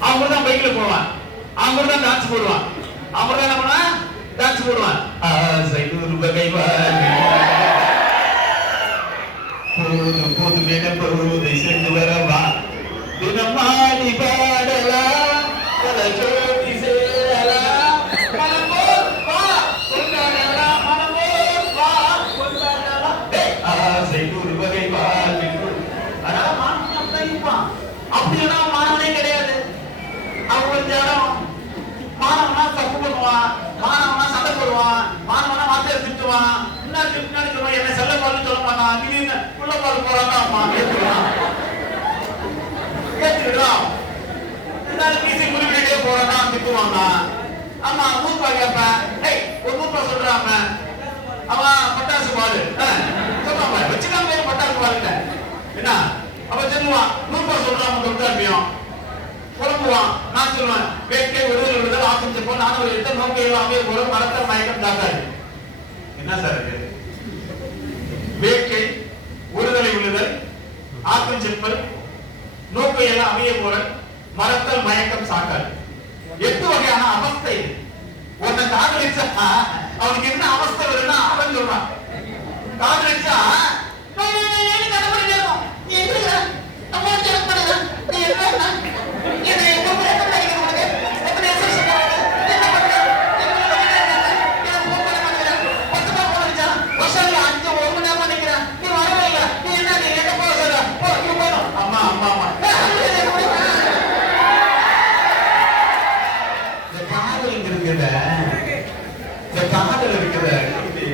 அவங்க தான் பைக்ல போவான். அவங்க தான் டான்ஸ் போடுவான். அவங்க தான் என்ன பண்ணுவான்? டான்ஸ் போடுவான். ஆசை நூறு வகை போதும் போது போது வேண போதை சென்று வரவா? தினமாடி பாடலாம் பல ஜோடி சேரலாம் மனமோர் வா கொண்டாடலாம் மனமோர் வா கொண்டாடலாம் டேய், ஆசை நூறு வகை வாழ்வி அதனால மாணவன் அப்படிதான் இருப்பான் அப்படின்னா மாணவனே கிடையாது அவன் ஒரு ஜடம் மாணவனா பண்ணுவான் மாணவனா சண்டை போடுவான் மாணவனா வார்த்தையை திட்டுவான். முன்னாடி பின்னாடி சொல்லுவான் என்ன செல்ல பாருன்னு சொல்ல மாட்டான். திடீர்னு உள்ள பாரு போறான் அம்மா கேட்டுக்கலாம் கேட்டுக்கலாம் இருந்தாலும் பீசி குறிப்பிட்டே போறான் திட்டுவாங்க ஆமா மூப்பா கேட்பேன் ஏய் ஒரு மூப்பா சொல்றாம அவன். பட்டாசு பாரு சொல்றான் வச்சுக்காம பட்டாசு பாருங்க என்ன? அப்ப சொல்லுவான் மூப்பா சொல்றான் தொட்டாப்பியம் புலம்புவான் நான் சொல்லுவேன். வேட்கை விடுதலை விடுதல் ஆசை போல் நானும் ஒரு இடத்தை நோக்கி எல்லாமே ஒரு மரத்தை மயக்கம் தாக்காது என்ன சார் இது? வேட்கை விடுதலை விடுதல் ஆக்கம் செப்பல் நோக்கை எல்லாம் அமைய போல மரத்தல் மயக்கம் சாக்காது எட்டு வகையான அவஸ்தை. இது காதலிச்சா அவனுக்கு என்ன அவஸ்தை வருதுன்னா அவன் சொல்றான். காதலிச்சா "டேய், டேய், டேய், ஏன் நீ கண்டபடி கேட்கும்? நீ எங்க இருக்கிற? நம்ம வந்து எனக்கு பண்ணுங்க. நீ என்ன என்ன? என்ன எங்க போய் என்ன பண்ணிக்கிற உனக்கு? எத்தனை exercise பண்ண உனக்கு? நீ என்ன பண்ற? நீ என்ன பண்ற? எனக்கு phone பண்ண மாட்டேங்கிற. பத்து ரூபா phone அடிச்சா, வருஷம் அஞ்சு ஒரு மணி நேரமா நிக்கிறேன். நீ வரவே இல்லை. நீ என்ன நீ எங்க போக சொல்ற? போ, இங்க போயிடும். அம்மா, அம்மா, அம்மா. ஏய், அங்க இரு, இங்க போய். இந்த காதல் இருக்குல்ல, இந்த காதல் இருக்குல்ல, எப்படி?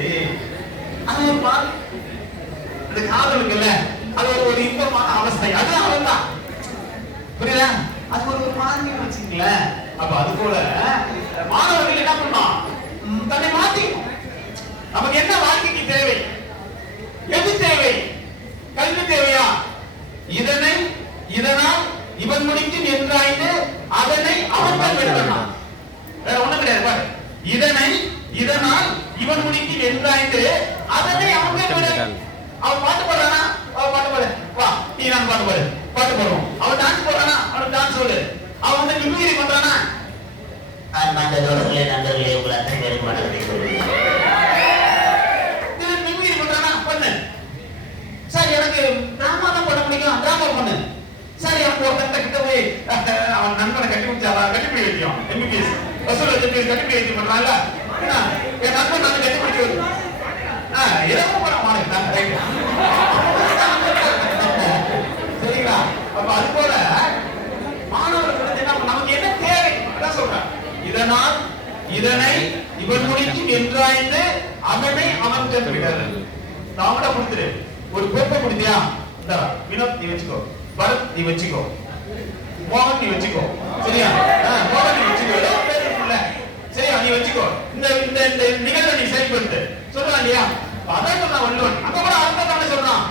அது ஒரு மாதிரி அந்த காதல் இருக்குல்ல அது ஒரு ஒரு இன்பமான அவஸ்தை அது அவன்தான் புரியுதா அது ஒரு ஒரு மாதிரி வச்சுங்களேன் அப்ப அது போல மாணவர்கள் என்ன பண்ணலாம் ம், தன்னை மாத்திக்கணும் நமக்கு என்ன வாழ்க்கைக்கு தேவை எது தேவை கல்வி தேவையா இதனை இதனால் இவன் முடிக்கும் என்றாய்ந்து அதனை அவன் தான் விடலாம் வேற ஒண்ணும் கிடையாது பாரு இதனை இதனால் இவன் முடிக்கும் என்றாய்ந்து அதனை அவன் தான் விடலாம் அவன் பாட்டு பாடுறானா அவன் பாட்டு பாடு வா நீ நான் பாட்டு பாடு பாட்டு பாடுவோம் அவன் டான்ஸ் போடுறானா அவன் டான்ஸ் சொல்லு அவன் வந்து மிமிகிரி பண்றானா மற்ற தோழர்களே நண்பர்களே உங்கள் அத்தனை பேருக்கு வணக்கத்தை சொல்லுங்கள் இது மிமிகிரி பண்றானா பண்ணு சார் எனக்கு டிராமா தான் பண்ண முடியும் டிராமா பண்ணு சார் எனக்கு ஒருத்தன் கிட்ட போய் அவன் நண்பனை கட்டி வச்சாரா கட்டி போய் வைக்கும் எம்பிபிஎஸ் கட்டி வைக்க என் நண்பன் நான் கட்டி ஏதோ பண்ண மாட்டேன் சரிங்களா? அப்ப அது போல மாணவர்களுக்கு என்ன நமக்கு என்ன தேவை? அதான் சொல்றேன். இதனால் இதனை இவன் முடிக்கும் என்றாய்ந்து அவனை அவன் கற்பிடல் நாமட கொடுத்துரு ஒரு கோப்பை கொடுத்தியா? வினோத் நீ வச்சுக்கோ. பரத் நீ வச்சுக்கோ. மோகன் நீ வச்சுக்கோ. சரியா? மோகன் நீ வச்சுக்கோ. ஏதோ பேர் இருக்குல்ல. சரியா? நீ வச்சுக்கோ. இந்த இந்த இந்த நிகழ்வை நீ செயல்படுத்து சொல்றான் இல்லையா? அதான் சொல்றான் வள்ளுவன். அங்க கூட அர்த்தம் தானே சொல்றான்.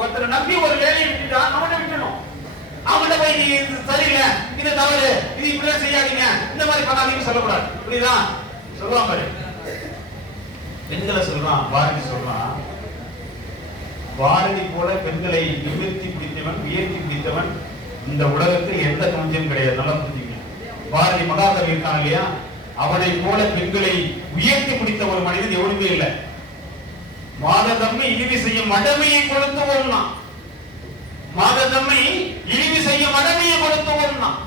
ஒருத்தரை நம்பி ஒரு வேலையை விட்டுட்டா அவனை விட்டணும் அவன்கிட்ட போய் நீ இது சரியில்லை. இது தவறு. இது இப்படி செய்யாதீங்க. இந்த மாதிரி பண்ணாதீங்கன்னு சொல்லக்கூடாது. புரியுதா? சொல்லுவான் பாரு. பெண்களை சொல்றான் பாரதி சொல்றான் பாரதி போல பெண்களை நிமிர்த்தி பிடித்தவன் உயர்த்தி பிடித்தவன் இந்த உலகத்தில் எந்த கவிஞனும் கிடையாது. நல்லா புரிஞ்சுங்க பாரதி மகாகவி இருக்கான் இல்லையா? அவனை போல பெண்களை உயர்த்தி பிடித்த ஒரு மனிதன் எவனுமே இல்லை. மாததம்மை இழிவு செய்யும் மடமையை கொடுத்து ஓடலாம் மாததம்மை இழிவு செய்யும் மடமையை கொடுத்து ஓடலாம்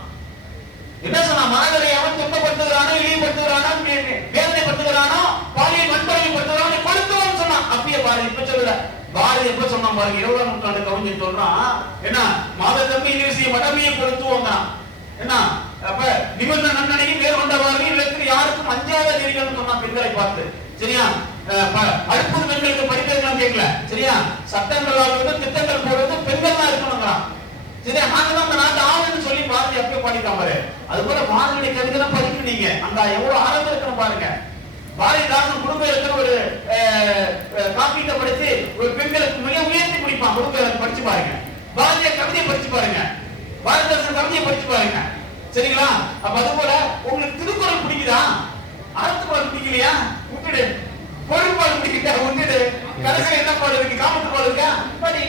என்ன சொன்னா? மனதரை அவன் துன்பப்படுத்துகிறானோ இழிவுபடுத்துகிறானோ வேதனைப்படுத்துகிறானோ பாலியல் வன்முறைப்படுத்துகிறானோ கொடுத்துவான்னு சொன்னான். அப்பயே பாரதி இப்ப சொல்லுற பாரதி எப்ப சொன்னா பாருங்க இருபதாம் நூற்றாண்டு கவிஞன் சொல்றான் என்ன மாத தம்பி இழிவு மடமையை கொடுத்துவோங்கிறான் என்ன அப்ப நிபந்த நன்னடையும் பேர் கொண்டவாறு இல்லத்தில் யாருக்கும் அஞ்சாத நெறிகள்னு சொன்னா பெண்களை பார்த்து. சரியா? ப- அடுப்பது பெண்களுக்கு படிப்பதெல்லாம் கேட்கல. சரியா? சட்டங்கள் ஆகுறது திட்டங்கள் போடுறது பெண்கள் தான் இருக்கணுங்கிறான். சரியா? நாங்க தான் அந்த நாட்டு ஆளுன்னு சொல்லி பாரதி அப்பயே பாடிட்டான் பாரு. அது போல பாரதியுடைய கவிதை படிக்கணும் நீங்க. அந்த எவ்வளவு ஆரம்பம் இருக்கணும் பாருங்க. பாரதிதாசன் குடும்ப இருக்கிற ஒரு காப்பீட்டை படிச்சு ஒரு பெண்களுக்கு மிக உயர்த்தி குடிப்பான் குடும்ப படிச்சு பாருங்க. பாரதிய கவிதையை படிச்சு பாருங்க. பாரதிதாசன் கவிதையை படிச்சு பாருங்க. சரிங்களா? அப்ப அது போல உங்களுக்கு திருக்குறள் பிடிக்குதா? அறத்துக்குறள் பிடிக்கலையா? விட்டுடு. பொருட்பாடு பிடிக்கிட்டா விட்டுடு. கடைசியில் என்ன பாடு இருக்கு? காமத்து பாடு இருக்கா? படி.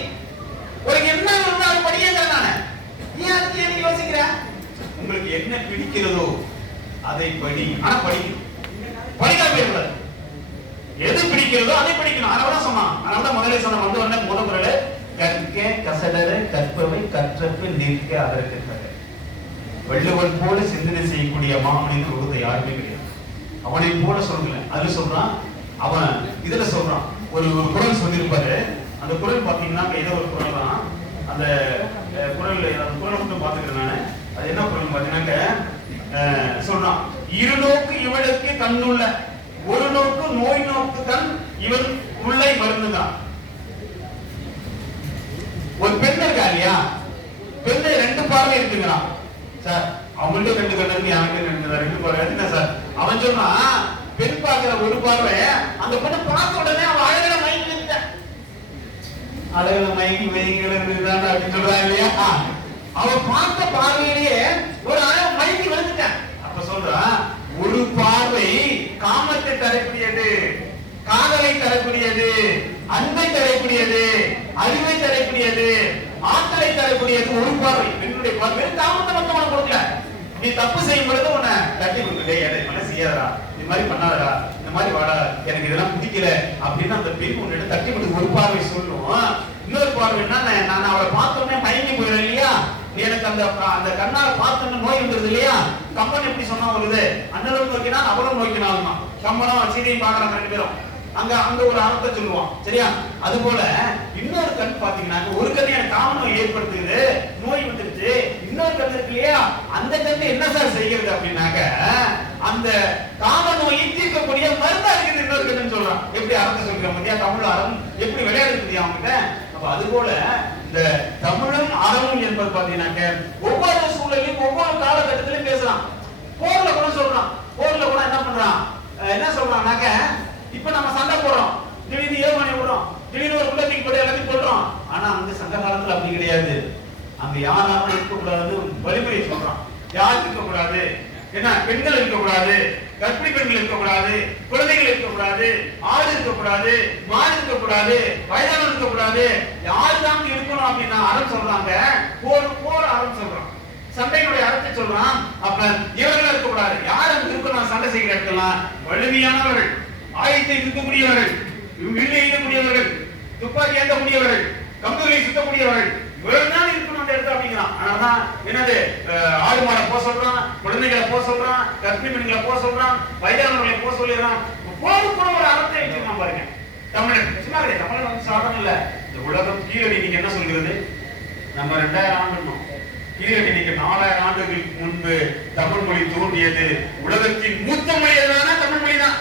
உனக்கு என்ன இருந்தாலும் படியங்க நானு. நீ அதுக்கு என்ன யோசிக்கிற? உங்களுக்கு என்ன பிடிக்கிறதோ அதை படி. ஆனா படிக்கணும். படிக்காம போயிடக்கூடாது எது பிடிக்கிறதோ அதை பிடிக்கணும். அதனால தான் சொன்னான். அதனால தான் முதல்ல சொன்ன வந்து உடனே முத குரல் கற்க கசடர கற்பவை கற்றப்பு நிற்க அதற்கு தக வள்ளுவன் போல சிந்தனை செய்யக்கூடிய மாமனின் உலகத்தை யாருமே கிடையாது. அவனை போல சொல்லல அது சொல்றான் அவன் இதுல சொல்றான். ஒரு ஒரு குரல் சொல்லியிருப்பாரு. அந்த குரல் பாத்தீங்கன்னா ஏதோ ஒரு குரல் தான். அந்த குரல் அந்த குரல் மட்டும் பாத்துக்கிறேன் நான். அது என்ன குரல் பாத்தீங்கன்னாக்க சொல்றான். இரு நோக்கு இவளுக்கு கண்ணுள்ள ஒரு நோக்கு நோய் நோக்கு தன் இவன் உள்ளே மருந்துதான். ஒரு பெண் இருக்கா இல்லையா? பெண்ணு ரெண்டு பார்வை இருக்குங்கிறான் சார் அவங்கள்ட்ட ரெண்டு கண்ணு இருக்கு எனக்கு ரெண்டு ரெண்டு பார்வை. என்ன சார்? அவன் சொன்னா பெண் பார்க்கிற ஒரு பார்வை அந்த பொண்ணு பார்த்த உடனே அவன் அழகிற மயங்கி அழகிற அழகுல மயங்கி மயங்கி அப்படின்னு சொல்றான் இல்லையா? அவன் பார்த்த பார்வையிலேயே ஒரு அழகு சொல்றான் ஒரு பார்வை காமத்தை தரக்கூடியது காதலை தரக்கூடியது அன்பை தரக்கூடியது அறிவை தரக்கூடியது ஆற்றலை தரக்கூடியது ஒரு பார்வை. பெண்ணுடைய பார்வை காமத்தை மட்டும் உனக்கு கொடுக்கல. நீ தப்பு செய்யும் பொழுது உன்னை தட்டி கொடுக்கலே எதை மனசு செய்யாதா இந்த மாதிரி பண்ணாதடா. இந்த மாதிரி வாடா. எனக்கு இதெல்லாம் பிடிக்கல. அப்படின்னு அந்த பெண் உன்னிடம் தட்டி கொடுத்து ஒரு பார்வை சொல்லும். இன்னொரு பார்வைன்னா நான் நான் அவளை பார்த்தோன்னே மயங்கி போயிடும் இல்லையா? எனக்கு அந்த அந்த கண்ணால பார்த்தோன்னு நோய் வந்துருது இல்லையா? கம்பன் எப்படி சொன்னா வருது அண்ணனும் நோக்கினா அவளும் நோக்கினாலுமா. கம்பனும் சீதையும் பாக்குறாங்க ரெண்டு பேரும். அங்க அங்க ஒரு அர்த்தத்தை சொல்லுவான். சரியா? அது போல இன்னொரு கண் பாத்தீங்கன்னா ஒரு கண் எனக்கு காம நோய் ஏற்படுத்துது நோய் வந்துருச்சு இன்னொரு கண் இருக்கு இல்லையா? அந்த கண் என்ன சார் செய்கிறது அப்படின்னாக்க அந்த காம நோயை தீர்க்கக்கூடிய மருந்தா இருக்குது இன்னொரு கண்ணு சொல்றான். எப்படி அர்த்தம் சொல்றான் மத்தியா தமிழ் அறம் எப்படி விளையாடுறது அவங்க அப்ப அது போல இந்த தமிழும் அறவும் என்பது பாத்தீங்கன்னாக்க ஒவ்வொரு சூழலையும் ஒவ்வொரு காலகட்டத்திலும் பேசலாம். போர்ல கூட சொல்றான் போர்ல கூட என்ன பண்றான்? என்ன சொல்றான்னாக்க இப்ப நம்ம சண்டை போடுறோம். திடீர்னு ஏவனை விடுறோம். திடீர்னு ஒரு குலத்துக்கு போட்டு எல்லாத்தையும் கொள்றோம். ஆனா அந்த சங்க காலத்துல அப்படி கிடையாது. அங்க யாராலும் இருக்கக்கூடாது வழிமுறை சொல்றான். யார் இருக்கக்கூடாது? என்ன பெண்கள் இருக்கக்கூடாது. கர்ப்பிணி பெண்கள் இருக்கக்கூடாது குழந்தைகள் இருக்கக்கூடாது ஆடு இருக்கக்கூடாது மாடு இருக்கக்கூடாது வயதானவர் இருக்கக்கூடாது. யாரு தான் இருக்கணும் அப்படின்னா அறம் சொல்றாங்க. போர் போர் அறம் சொல்றான். சண்டையினுடைய அறத்தை சொல்றான். அப்ப இவர்கள் இருக்கக்கூடாது. யார் அங்க இருக்கணும்? சண்டை செய்கிற இடத்துல வலிமையானவர்கள் ஆயுதத்தை இருக்கக்கூடியவர்கள் வில்லு எழுதக்கூடியவர்கள் துப்பாக்கி ஏந்தக்கூடியவர்கள் கம்புகளை சுத்தக்கூடியவர்கள் இவர்கள் தான் மட்டும் எடுத்து அப்படிங்கிறான் அதனாலதான் என்னது ஆடு மாடை போக சொல்றான் குழந்தைகளை போக சொல்றான் கர்ப்பிணி பெண்களை போக சொல்றான் வயதானவர்களை போக சொல்லிடுறான். போது கூட ஒரு அறத்தை வச்சிருக்கான் பாருங்க. தமிழன் சும்மா கிடையாது தமிழன் வந்து சாதனம் இல்ல. இந்த உலகம் கீழடி நீங்க என்ன சொல்கிறது? நம்ம ரெண்டாயிரம் ஆண்டுனோம் கீழடி நீங்க நாலாயிரம் ஆண்டுகளுக்கு முன்பு தமிழ் மொழி தோன்றியது. உலகத்தின் மூத்த மொழி எதுனா தமிழ் மொழி தான்.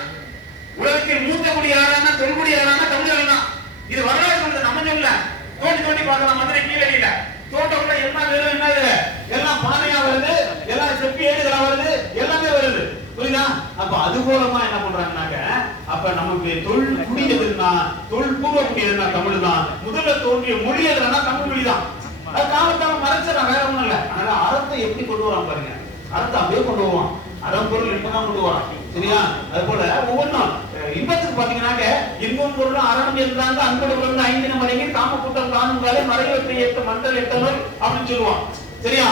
உலகத்தின் மூத்த மொழி யாரானா தொல்மொழி யாரானா தமிழர்கள் தான். இது வரலாறு சொல்றது நம்ம சொல்ல. தோண்டி தோண்டி பார்க்கலாம் மதுரை கீழடியில. தோட்டக்குள்ள என்ன வேணும் என்ன எல்லாம் பானையா வருது எல்லாம் செப்பி ஏடுகளா வருது எல்லாமே வருது. புரியுதா? அப்ப அது மூலமா என்ன பண்றாங்கனாக்க அப்ப நமக்கு தொல் குடி எதுனா தொல் பூர்வ குடி எதுனா தமிழ் தான் முதல்ல தோன்றிய மொழி எதுனா தமிழ் மொழி தான் அது காலத்தால மறைச்சிடறான் வேற ஒண்ணும் இல்ல. அதனால அறத்தை எப்படி கொண்டு வரான் பாருங்க. அறத்தை அப்படியே கொண்டு வருவான். அறப்பொருள் இப்பதான் கொண்டு வரான். சரியா? அது போல பொருளும் அறம் இருந்தாங்க அன்போடு பிறந்த ஐந்தின மனைவி காம கூட்டம் காணும் காலை மறைவத்தை ஏற்ற மண்டல் எட்டவர் அப்படின்னு சொல்லுவான். சரியா?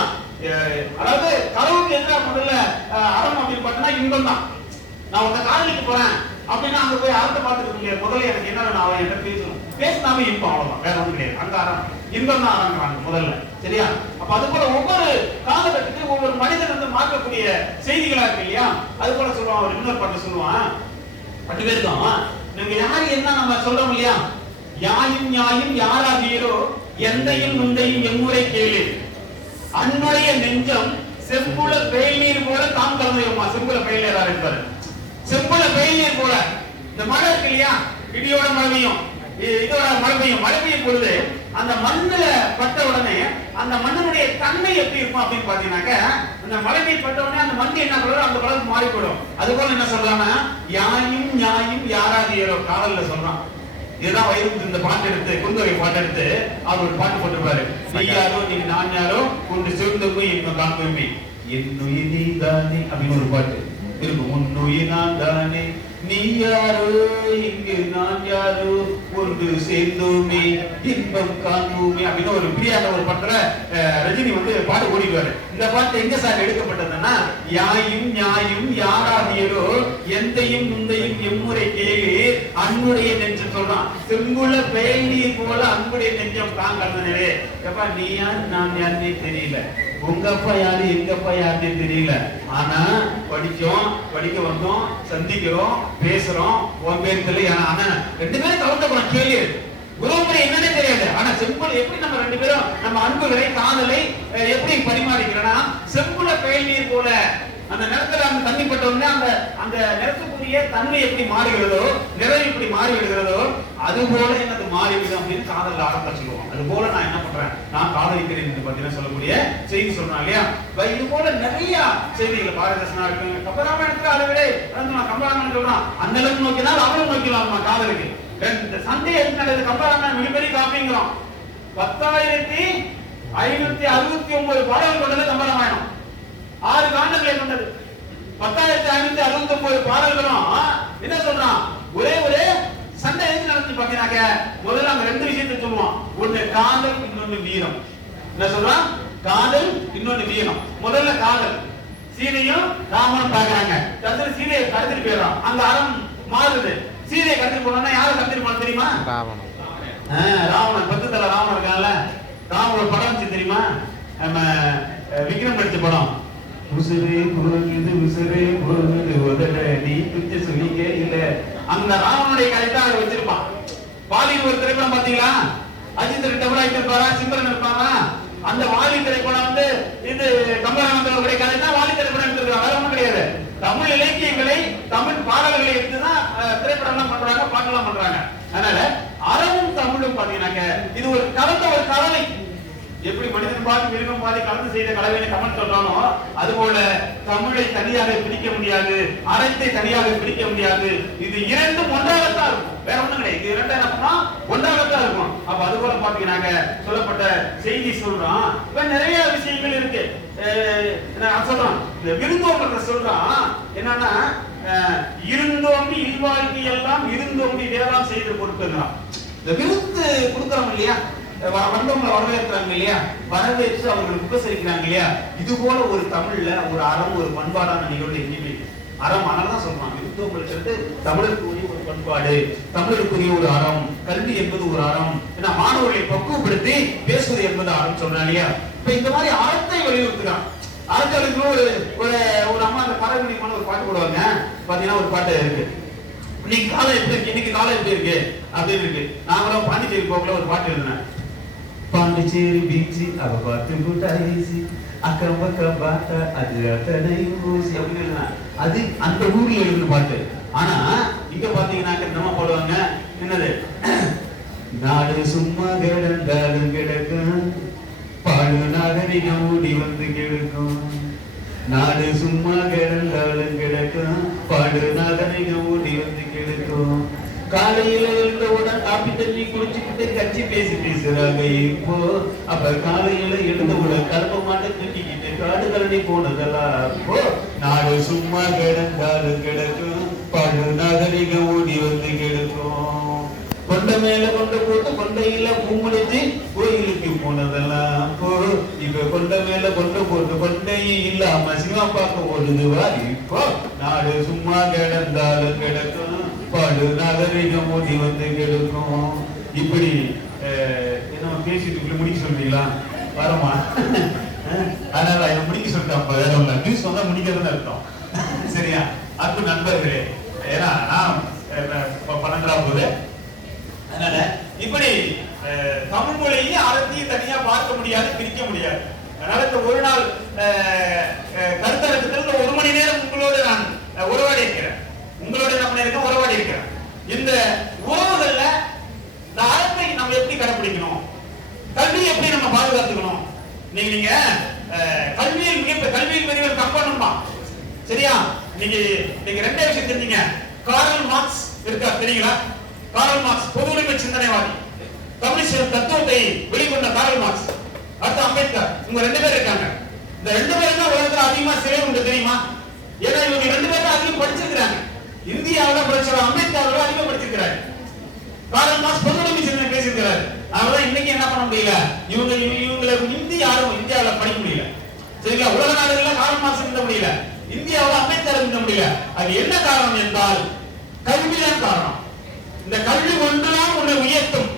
அஹ், அதாவது கனவுக்கு எதிராக முதல்ல அறம் அப்படின்னு பார்த்தீங்கன்னா இன்பம் தான். நான் உன்னை காதலிக்க போறேன் அப்படின்னா அங்க போய் அறத்தை பார்த்துட்டு முடியாது முதல்ல எனக்கு என்ன நான் அவன் என்ன பேசணும். பேசினாவே இன்பம் அவ்வளவுதான். வேற ஒன்றும் கிடையாது. அந்த அறம் இன்பம் தான் அறங்கிறாங்க முதல்ல. சரியா? அப்ப அது போல ஒவ்வொரு காலகட்டத்திலும் ஒவ்வொரு மனிதன் வந்து மாற்றக்கூடிய செய்திகளா இருக்கு இல்லையா? அது போல சொல்லுவான். ஒரு இன்னொரு பாட்டு சொல்லுவான். பட்டு பேருக்கும் நீங்க யாரு என்ன நம்ம சொல்றோம் இல்லையா? யாயும் யாயும் யாராதீரோ எந்தையும் முந்தையும் எம்முறை கேளு. அன்னுடைய நெஞ்சம் செம்புல பெயிலீர் போல தாம் கலந்துருமா செம்புல பெயல்நீரா இருப்பாரு செம்புல பெயிலீர் போல. இந்த மழை இருக்கு இல்லையா? இடியோட மழை பெய்யும் இதோட மழை பெய்யும் மழை பெய்யும் பொழுது அந்த மண்ணுல பட்ட உடனே அந்த மண்ணினுடைய தன்மை எப்படி இருக்கும் அப்படின்னு பாத்தீங்கன்னாக்க அந்த மழை பட்ட உடனே அந்த மண் என்ன கலர் அந்த கலர் மாறி போயிடும் அது போல என்ன சொல்றாங்க யாயும் நியாயும் யாராதியரோ காதல்ல சொல்றான். இதுதான் வைரமுத்து இந்த பாட்டு எடுத்து குந்தவை பாட்டு எடுத்து அவர் ஒரு பாட்டு போட்டுருப்பாரு. நீ யாரோ நீங்க நான் யாரோ உண்டு சிவந்த போய் இன்னும் காண்புமி என்னுயிர் நீ தானே அப்படின்னு ஒரு பாட்டு. இருக்கும். உன்னுயிர் நான் தானே நீ யாரோ? இங்கு நான் யாரோ? ஒன்று சேர்ந்தோமே இன்பம் காண்போமே அப்படின்னு ஒரு பிரியாத ஒரு பண்ற அஹ், ரஜினி வந்து பாட்டு ஓடிடுவாரு. இந்த பாட்டு எங்க சார் எடுக்கப்பட்டதுன்னா யாயும் நியாயும் யாராகியரோ எந்தையும் முந்தையும் எம்முறை கேளு அன்புடைய நெஞ்சம் சொல்றான் செங்குல பேலி போல அன்புடைய நெஞ்சம் தாங்க நீ யார் நான் யாருன்னே தெரியல. உங்க அப்பா யாரு எங்க அப்பா தெரியல. ஆனா படிச்சோம் படிக்க வந்தோம் சந்திக்கிறோம் பேசுறோம். உன் பேர் தெரியல. ஆனா ரெண்டு பேரும் கலந்த போறோம் கேள்வி உறவுமுறை என்னன்னே தெரியாது. ஆனா செம்புல எப்படி நம்ம ரெண்டு பேரும் நம்ம அன்புகளை காதலை எப்படி பரிமாறிக்கிறோம்னா செம்புல பேழ்நீர் போல அந்த நிலத்துல அந்த தண்ணி பட்ட உடனே அந்த அந்த நிலத்துக்குரிய தன்மை எப்படி மாறுகிறதோ நிறம் எப்படி மாறி விடுகிறதோ அது போல எனக்கு மாறிவிடும் அப்படின்னு காதல் ஆரம்ப சொல்லுவோம் அது போல நான் என்ன பண்றேன்? நான் காதலிக்கிறேன் என்று பார்த்தீங்கன்னா சொல்லக்கூடிய செய்தி சொல்றேன் இல்லையா? இது போல நிறைய செய்திகள் பாரதர்சனா இருக்கு கம்பராமாயணத்துல அளவிலே நான் கம்பராமாயணம் சொல்றான். அந்த அளவுக்கு நோக்கினால் அவளும் நோக்கிலாம் காதலுக்கு. இந்த சண்டை எதுக்கு நடக்குது கம்பராமாயணம் மிகப்பெரிய காப்பிங்கிறோம். பத்தாயிரத்தி ஐநூத்தி அறுபத்தி ஒன்பது பாடல்கள் கொண்டது கம்பராமாயணம். ஆறு காண்டங்களை கொண்டது. பத்தாயிரத்தி ஐநூத்தி அறுபத்தி ஒன்பது பாடல்களும் என்ன சொல்றான்? ஒரே ஒரே சண்டை எதுக்கு நடந்து பாத்தீங்கன்னாக்க முதல்ல அந்த ரெண்டு விஷயத்தை சொல்லுவான் ஒண்ணு காதல் இன்னொன்னு வீரம். என்ன சொல்றான்? காதல் இன்னொன்னு வீரம். முதல்ல காதல். சீதையும் ராமனும் பாக்குறாங்க. தத்துல சீதையை கடத்திட்டு போயிடறான். அங்க அறம் மாறுது. சீதையை கடத்திட்டு போனா யாரை கடத்திட்டு போன தெரியுமா? ராவணன். பத்து தலை ராவணன் இருக்கான்ல. ராவணன் படம் தெரியுமா? நம்ம விக்ரம் நடிச்ச படம். உசுரே போகுது உசுரே போகுது உதட. நீ பிச்சை சொல்லிக்க இல்ல. அந்த ராவனுடைய கதை தான் அவர் வச்சிருப்பான். பாலியில் ஒரு திரைப்படம் பாத்தீங்களா? அஜித் டபுள் ஆயிட்டு இருப்பாரா? சிம்ரன் இருப்பாரா? அந்த வாலி திரைப்படம் வந்து இது கம்பராமந்தோடைய கதை தான் வாலி திரைப்படம் எடுத்திருக்காங்க வேற ஒண்ணும் கிடையாது. தமிழ் இலக்கியங்களை தமிழ் பாடல்களை எடுத்துதான் திரைப்படம் திரைப்படம்லாம் பண்றாங்க பாட்டெல்லாம் பண்றாங்க. அதனால அறமும் தமிழும் பாத்தீங்கன்னாக்க இது ஒரு கலந்த ஒரு கலவை. எப்படி மனிதன் பாதி மிருகம் பாதி கலந்து செய்த கலவையை கமல் சொல்றானோ அதுபோல தமிழை தனியாக பிரிக்க முடியாது அறத்தை தனியாக பிரிக்க முடியாது. இது இரண்டும் ஒன்றாகத்தான் இருக்கும். வேற ஒண்ணும் கிடையாது. இது இரண்டு என்ன பண்ணா ஒன்றாகத்தான் இருக்கும். அப்ப அது போல பாத்தீங்கன்னாங்க சொல்லப்பட்ட செய்தி சொல்றான். இப்ப நிறைய விஷயங்கள் இருக்கு. அஹ் நான் சொல்றான்? இந்த விருந்தோம்பல் சொல்றான். என்னன்னா அஹ் இருந்தோம்பி இல்வாழ்க்கை எல்லாம் இருந்தோம்பி வேளாண் செய்து கொடுக்குறான் இந்த விருந்து கொடுக்குறோம் இல்லையா? வந்தவங்களை வரவேற்கிறாங்க இல்லையா? வரவேற்று அவர்களுக்கு உபசரிக்கிறாங்க இல்லையா? இது போல ஒரு தமிழ்ல ஒரு அறம் ஒரு பண்பாடான நிகழ்வு எங்கேயுமே அறம் அறம் தான் சொல்றான் வந்து தமிழருக்குரிய ஒரு பண்பாடு தமிழருக்குரிய ஒரு அறம் கல்வி என்பது ஒரு அறம். ஏன்னா மாணவர்களை பக்குவப்படுத்தி பேசுவது என்பது அறம் சொல்றாங்க இல்லையா? இப்ப இந்த மாதிரி அறத்தை வலியுறுத்துறான் அறத்தலுக்கு ஒரு ஒரு ஒரு அம்மா அந்த பறவை ஒரு பாட்டு போடுவாங்க. பாத்தீங்கன்னா ஒரு பாட்டு இருக்கு. இன்னைக்கு காலம் எப்படி இருக்கு? இன்னைக்கு காலம் எப்படி இருக்கு? அப்படின்னு இருக்கு. நாங்களும் பாண்டிச்சேரி போக்குள்ள ஒரு பாட்டு எழுதினேன். பாண்டிச்சேரி பீச்சு அவ பார்த்து கூட்டாயிசி அக்கம் பக்கம் பார்த்தா அது அத்தனை ஊசி அப்படின்னு அது அந்த ஊர்ல இருந்து பாட்டு ஆனா இங்க பாத்தீங்கன்னா நம்ம போடுவாங்க என்னது? நாடு சும்மா கிடந்தாலும் கிடக்கும். பாடு நாகரிகம் ஓடி வந்து கிடக்கும். நாடு சும்மா கிடந்தாலும் கிடக்கும். பாடு நாகரிகம் ஓடி வந்து கிடக்கும். காலையில எழுந்தவுடன் காப்பி தண்ணி குடிச்சுக்கிட்டு கட்சி பேசி பேசுறாங்க இப்போ. அப்ப காலையில எழுந்தவுடன் கலப்ப மாட்டை தூக்கிக்கிட்டு காடு கரடி போனதெல்லாம் அப்போ நாடு சும்மா கிடந்தாலும் கிடக்கும். பாடு நாகரிகம் ஓடி வந்து கிடக்கும். கொண்ட மேல கொண்ட போட்டு கொண்டையில பூமுடிச்சு கோயிலுக்கு போனதெல்லாம் போ இப்ப கொண்ட மேல கொண்ட போட்டு கொண்டையே இல்லாம சினிமா பார்க்க ஓடுதுவா இப்போ. நாடு சும்மா கிடந்தாலும் கிடக்கும். பாடு நாகரிகம் ஓடி வந்து கெடுக்கும் இப்படி அஹ், என்ன பேசிட்டு முடிக்க சொல்றீங்களா? வரமா? அதனால அவன் முடிக்க சொல்லிட்டான் வேற ஒண்ணு நியூஸ் வந்தா முடிக்கிறதுன்னு அர்த்தம். சரியா? அன்பு நண்பர்களே ஏன்னா நான் பன்னெண்டாம் போது அதனால இப்படி அஹ், தமிழ் மொழியை அறத்தையும் தனியா பார்க்க முடியாது பிரிக்க முடியாது. அதனால இந்த ஒரு நாள் அஹ், அஹ், கருத்தரங்கத்தில் இந்த ஒரு மணி நேரம் உங்களோடு நான் அஹ், உறவாடி இருக்கிறேன் உங்களோட என்ன பண்ணிருக்கேன் உறவாடி இருக்கிறேன் இந்த உறவுகள்ல இந்த அறத்தை நம்ம எப்படி கடைபிடிக்கணும் கல்வியை எப்படி நம்ம பாதுகாத்துக்கணும் நீங்க நீங்க அஹ், கல்வியில் மிக கல்வியில் பெரியவர் தப்பணும்பா சரியா நீங்க நீங்க ரெண்டே விஷயம் தெரிஞ்சீங்க கார்ல் மார்க்ஸ் இருக்கா தெரியுங்களா கார்ல் மார்க்ஸ் பொது உரிமை சிந்தனைவாதி கம்யூனிஸ்ட் தத்துவத்தை வெளிக்கொண்ட கார்ல் மார்க்ஸ் அடுத்து அம்பேத்கர் இவங்க ரெண்டு பேர் இருக்காங்க இந்த ரெண்டு பேரும் தான் உலகத்துல அதிகமா சிறை உண்டு தெரியுமா ஏன்னா இவங்க ரெண்டு பேரும் அதிகம் படிச்சிருக்கிறாங்க. இந்தியாவில புரட்சியாளர் அம்பேத்கர் அதிகம் படிச்சிருக்கிறாரு. காலம் மாஸ் பொதுவுடைமை சிந்தனை பேசியிருக்கிறார். அவர்தான் இன்னைக்கு என்ன பண்ண முடியல? இவங்க இவங்க- இவங்களை இந்தி யாரும் இந்தியாவுல படிக்க முடியல. சரிங்களா? உலக நாடுகள்ல காலம் மாஸ் இருந்த முடியல. இந்தியாவுல அம்பேத்கர் இருந்த முடியல. அது என்ன காரணம் என்றால் கல்விதான் காரணம். இந்த கல்வி ஒன்றுதான் உன்னை உயர்த்தும்.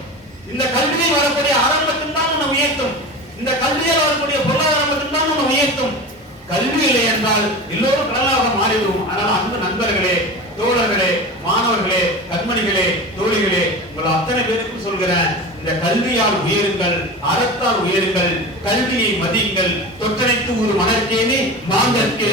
இந்த கல்வியில் வரக்கூடிய அறம் தான் உன்னை உயர்த்தும். இந்த கல்வியால் வரக்கூடிய பொருளாதாரம் மட்டும்தான் உன்னை உயர்த்தும். கல்வி இல்லை என்றால் எல்லோரும் கடலாக மாறிவிடும் அதனால அன்பு நண்பர்களே தோழர்களே மாணவர்களே கண்மணிகளே தோழிகளே உங்கள் அத்தனை பேருக்கும் சொல்கிறேன் இந்த கல்வியால் உயருங்கள் அறத்தால் உயருங்கள் கல்வியை மதியுங்கள் தொட்டனைத்து ஒரு மணற்கேணி மாந்தற்கு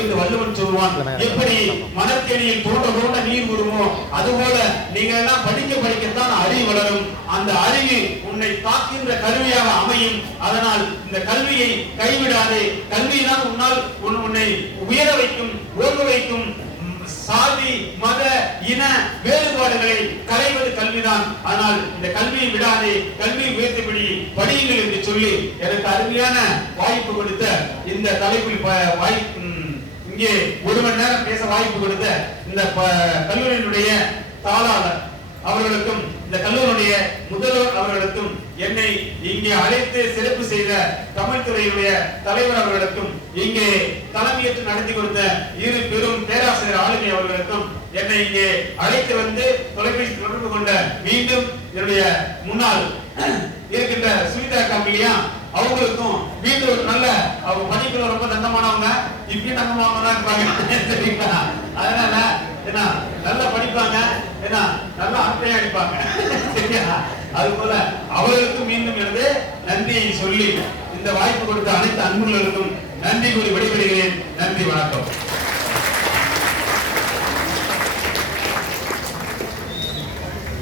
என்று வள்ளுவன் சொல்வான். எப்படி மணற்கேணியில் தோண்ட தோண்ட நீர் வருமோ அதுபோல நீங்க எல்லாம் படிக்க படிக்கத்தான் அறிவு வளரும். அந்த அறிவு உன்னை காக்கின்ற கருவியாக அமையும். அதனால் இந்த கல்வியை கைவிடாதே. கல்வியினால் உன்னால் உன்- உன்னை உயர வைக்கும் ஓங்க வைக்கும். சாதி மத இன வேறுபாடுகளை களைவது கல்விதான். ஆனால் இந்த கல்வியை விடாதே. கல்வியை உயர்த்திபடி படியுங்கள் என்று சொல்லி எனக்கு அருமையான வாய்ப்பு கொடுத்த இந்த தலைப்பில் வாய்ப்பு இங்கே ஒரு மணி நேரம் பேச வாய்ப்பு கொடுத்த இந்த ப- கல்லூரியினுடைய தாளாளர் அவர்களுக்கும் இந்த கல்லூரியுடைய முதல்வர் அவர்களுக்கும் என்னை இங்கே அழைத்து சிறப்பு செய்த தமிழ் துறையுடைய தலைவர் அவர்களுக்கும் இங்கே தலைமையேற்று நடத்தி கொடுத்த இரு பெரும் பேராசிரியர் ஆளுமை அவர்களுக்கும் என்னை இங்கே அழைத்து வந்து தொலைபேசி தொடர்பு கொண்ட மீண்டும் என்னுடைய முன்னாள் இருக்கின்ற சுனிதா கம்பெனியா அவங்களுக்கும் வீட்டுல ஒரு நல்ல அவங்க படிப்புல ரொம்ப தங்கமானவங்க இப்பயும் தங்கமானவங்க தான் இருப்பாங்க. சரிங்களா? அதனால என்ன நல்லா படிப்பாங்க என்ன நல்லா அட்டையா அடிப்பாங்க சரியா? அது போல அவர்களுக்கும் மீண்டும் எனது நன்றியை சொல்லி இந்த வாய்ப்பு கொடுத்த அனைத்து அன்புகளுக்கும் நன்றி கூறி விடைபெறுகிறேன். நன்றி வணக்கம்.